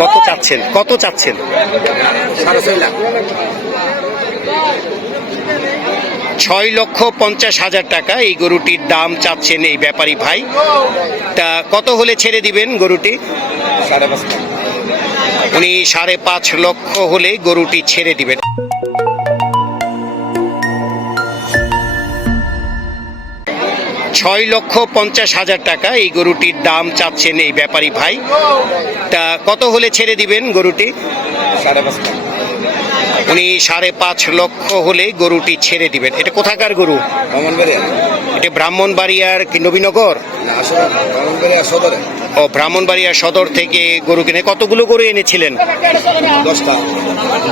কত চাচ্ছেন? কত চাচ্ছেন? 6,50,000 টাকা এই গরুটির দাম চাচ্ছেন এই ব্যাপারী ভাই। তা কত হলে ছেড়ে দিবেন গরুটি? 5.5 উনি 5.5 লক্ষ হলে গরুটি ছেড়ে দিবেন। 6,50,000 টাকা এই গরুটির দাম চাচ্ছেন এই ব্যাপারী ভাই। তা কত হলে ছেড়ে দিবেন গরুটি? 5.5 উনি 5.5 লক্ষ হলে গরুটি ছেড়ে দিবেন। এটা কোথাকার গরু? এটা ব্রাহ্মণবাড়িয়ার কি নবীনগর? ও, ব্রাহ্মণবাড়িয়া সদর থেকে গরু কিনে। কতগুলো গরু এনেছিলেন?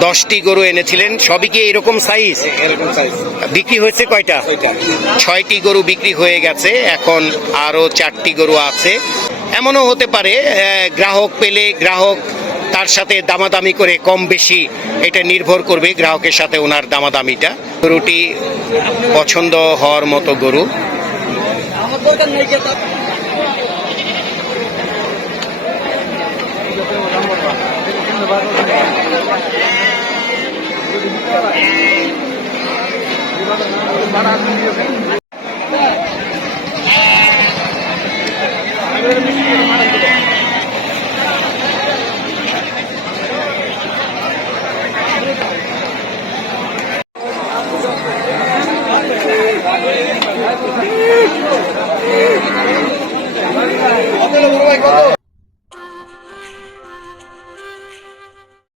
10টি গরু এনেছিলেন। সবই কি এরকম সাইজ? বিক্রি হয়েছে কয়টা? 6টি গরু বিক্রি হয়ে গেছে। এখন আরো 4টি গরু আছে। এমনও হতে পারে গ্রাহক পেলে গ্রাহক তার সাথে দামাদামি করে কম বেশি, এটা নির্ভর করবে গ্রাহকের সাথে ওনার দামাদামিটা। গরুটি পছন্দ হওয়ার মতো গরু।